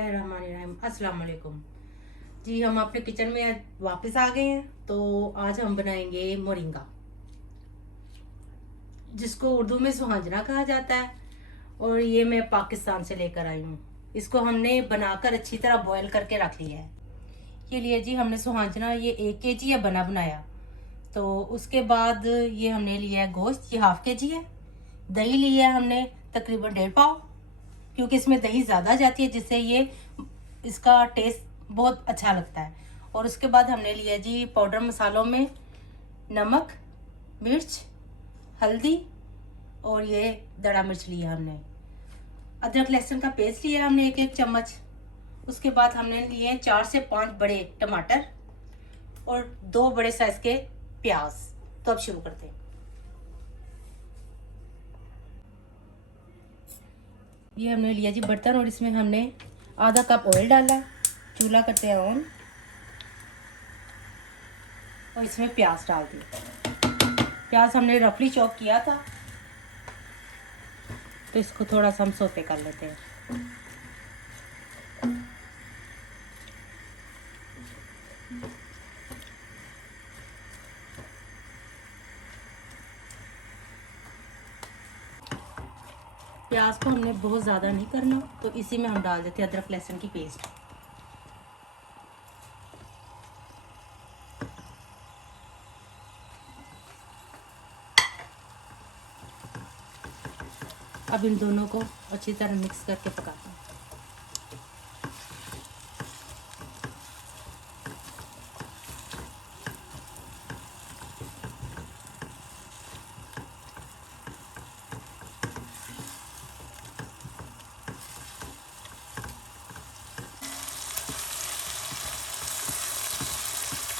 बिस्मिल्लाहिर्रहमानिर्रहीम। अस्सलाम वालेकुम जी। हम अपने किचन में वापस आ गए हैं। तो आज हम बनाएंगे मोरिंगा, जिसको उर्दू में सुहांजना कहा जाता है। और ये मैं पाकिस्तान से लेकर आई हूँ। इसको हमने बनाकर अच्छी तरह बॉयल करके रख लिया है। ये लिए जी हमने सुहांजना, ये 1 kg है बना बनाया। तो उसके बाद ये हमने लिया है गोश्त, ये ½ kg है। दही लिया है हमने तकरीबन 1.5 पाव, क्योंकि इसमें दही ज़्यादा जाती है, जिससे ये इसका टेस्ट बहुत अच्छा लगता है। और उसके बाद हमने लिया जी पाउडर मसालों में नमक, मिर्च, हल्दी और ये दड़ा मिर्च लिया हमने। अदरक लहसुन का पेस्ट लिया हमने 1-1 चम्मच। उसके बाद हमने लिए 4 से 5 बड़े टमाटर और 2 बड़े साइज के प्याज। तो अब शुरू करते हैं। ये हमने लिया जी बर्तन और इसमें हमने आधा कप ऑयल डाला। चूल्हा करते हैं ऑन और इसमें प्याज डाल दिए। प्याज हमने रफली चॉप किया था, तो इसको थोड़ा सा हम सौते कर लेते हैं। प्याज को हमने बहुत ज़्यादा नहीं करना, तो इसी में हम डाल देते हैं अदरक लहसुन की पेस्ट। अब इन दोनों को अच्छी तरह मिक्स करके पकाते हैं।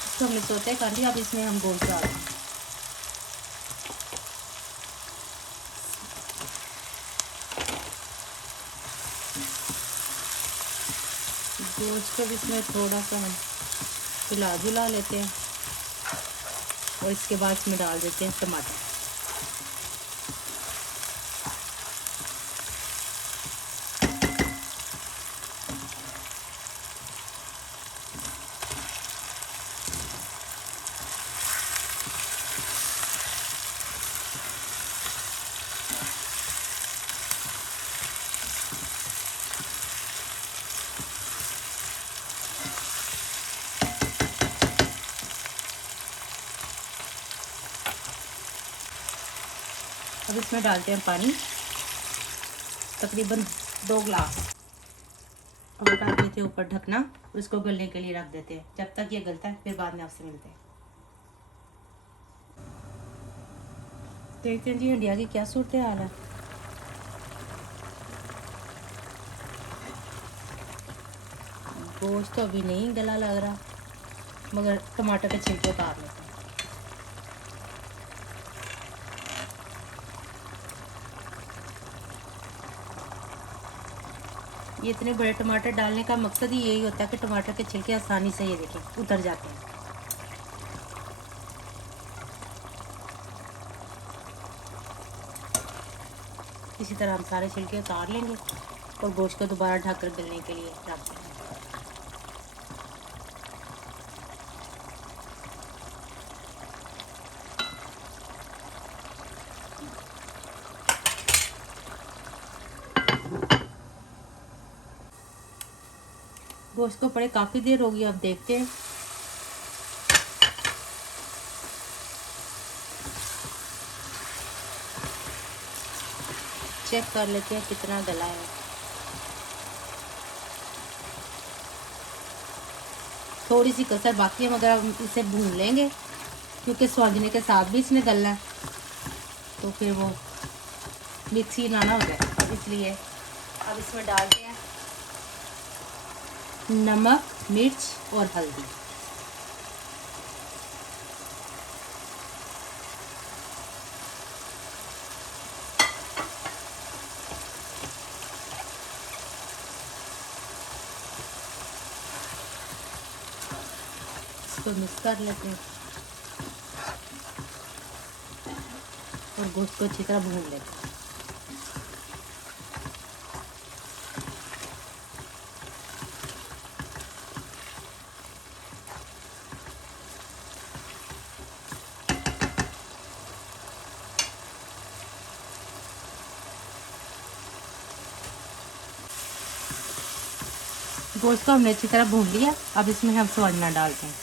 इसको हमने सौते कर दिया। अब इसमें हम गोश्त डालते हैं। गोश्त को इसमें थोड़ा सा हम हिला जुला लेते हैं और इसके बाद इसमें डाल देते हैं टमाटर। अब इसमें डालते हैं पानी, तकरीबन 2 गिलास। और डाल देते हैं ऊपर ढकना और इसको गलने के लिए रख देते हैं। जब तक ये गलता है फिर बाद में आपसे मिलते हैं। देखते हैं जी इंडिया की क्या सूरत हाल है। गोश्त तो अभी नहीं गला लग रहा, मगर टमाटर के छिलके उतार लेते हैं। ये इतने बड़े टमाटर डालने का मकसद ही यही होता है कि टमाटर के छिलके आसानी से ये देखें उतर जाते हैं। इसी तरह हम सारे छिलके उतार लेंगे और गोश्त को दोबारा ढककर गलने के लिए रख देंगे। गोश्त को पड़े काफ़ी देर होगी। अब देखते हैं। चेक कर लेते हैं कितना गला है। थोड़ी सी कसर बाकी है, मगर हम इसे भून लेंगे क्योंकि स्वांजने के साथ भी इसने गलना है, तो फिर वो मिक्सी ना हो जाए। अब इसलिए अब इसमें डालते हैं नमक, मिर्च और हल्दी। इसको मिक्स कर लेते हैं और गोश्त को अच्छी तरह भून लेते हैं। गोश्त को हमने अच्छी तरह भून लिया। अब इसमें हम सुहाजना डालते हैं।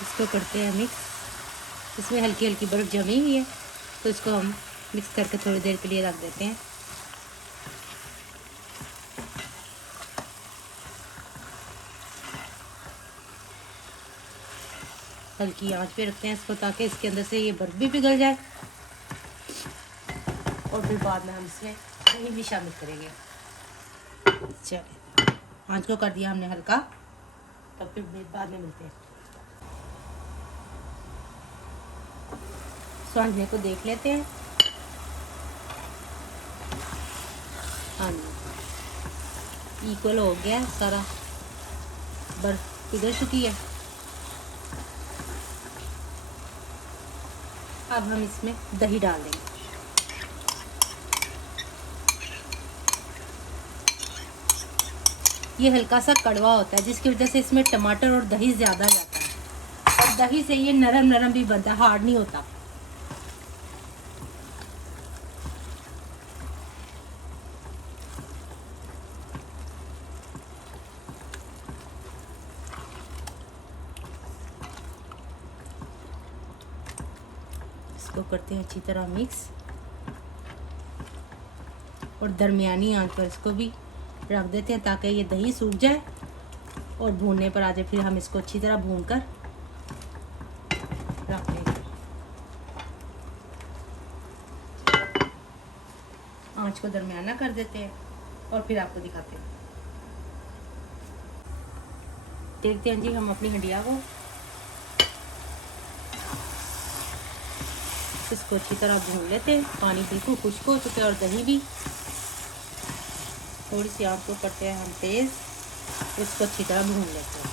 इसको करते हैं मिक्स। इसमें हल्की हल्की बर्फ़ जमी हुई है, तो इसको हम मिक्स करके थोड़ी देर के लिए रख देते हैं। हल्की आंच पे रखते हैं इसको, ताकि इसके अंदर से ये बर्फ़ भी पिघल जाए। और फिर बाद में हम इसमें दही भी शामिल करेंगे। चलिए, आंच को कर दिया हमने हल्का, तब फिर बाद में मिलते हैं। सुहाजने को देख लेते हैं। हाँ जी, इक्वल हो गया सारा, बर्फ पिघल चुकी है। अब हम इसमें दही डाल देंगे। ये हल्का सा कड़वा होता है, जिसकी वजह से इसमें टमाटर और दही ज़्यादा जाता है, और दही से ये नरम नरम भी बनता है, हार्ड नहीं होता। इसको करते हैं अच्छी तरह मिक्स, और दरमियानी आंच पर इसको भी रख देते हैं, ताकि ये दही सूख जाए और भूनने पर आ जाए। फिर हम इसको अच्छी तरह भून कर रख लेंगे। आंच को दरमियाना कर देते हैं और फिर आपको दिखाते हैं। देखते हैं जी हम अपनी हंडिया को, इसको अच्छी तरह भून लेते हैं। पानी बिल्कुल खुश्क हो चुका है और दही भी। थोड़ी सी आंच को करते हैं हम तेज़, इसको अच्छी तरह भून लेते हैं,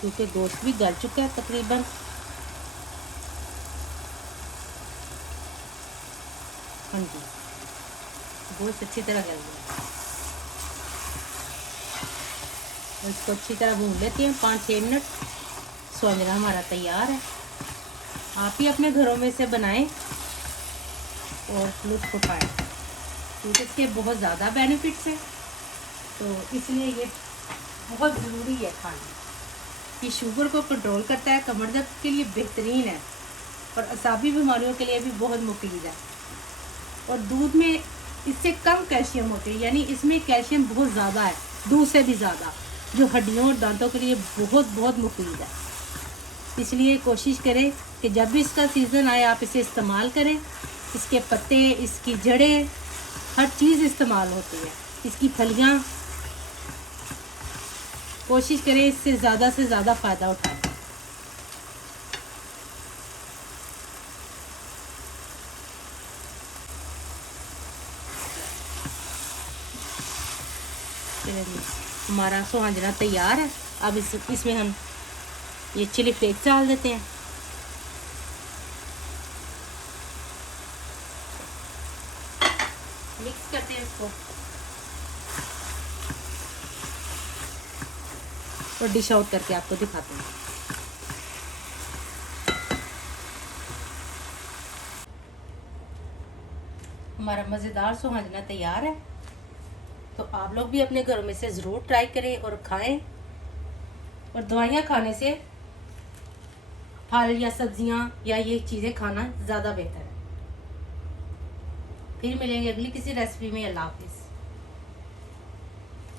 क्योंकि गोश्त भी गल चुका है तकरीबन। हाँ जी, गोश्त अच्छी तरह गल गया। और इसको अच्छी तरह भून लेते हैं 5-6 मिनट। सुहाजना हमारा तैयार है। आप ही अपने घरों में से बनाएं और लुत्फ़ उठाएं, क्योंकि इसके बहुत ज़्यादा बेनिफिट्स हैं। तो इसलिए ये बहुत ज़रूरी है खाना। ये शुगर को कंट्रोल करता है, कमर दर्द के लिए बेहतरीन है, और असाबी बीमारियों के लिए भी बहुत मुफीद है। और दूध में इससे कम कैल्शियम होते हैं, यानी इसमें कैल्शियम बहुत ज़्यादा है, दूध से भी ज़्यादा, जो हड्डियों और दांतों के लिए बहुत बहुत मुफीद है। इसलिए कोशिश करें कि जब भी इसका सीज़न आए आप इसे इस्तेमाल करें। इसके पत्ते, इसकी जड़ें, हर चीज़ इस्तेमाल होती है, इसकी फलियां। कोशिश करें इससे ज़्यादा से ज़्यादा फ़ायदा उठाएं। हमारा सुहाजना तैयार है। अब इसमें हम ये चिली फ्लेक्स डाल देते हैं। मिक्स करते हैं इसको और डिश आउट करके आपको दिखाते हैं। हमारा मज़ेदार सुहाजना तैयार है। तो आप लोग भी अपने घरों में से ज़रूर ट्राई करें और खाएं। और दवाइयाँ खाने से फल या सब्जियां या ये चीज़ें खाना ज़्यादा बेहतर है। फिर मिलेंगे अगली किसी रेसिपी में। अल्लाह हाफिज़।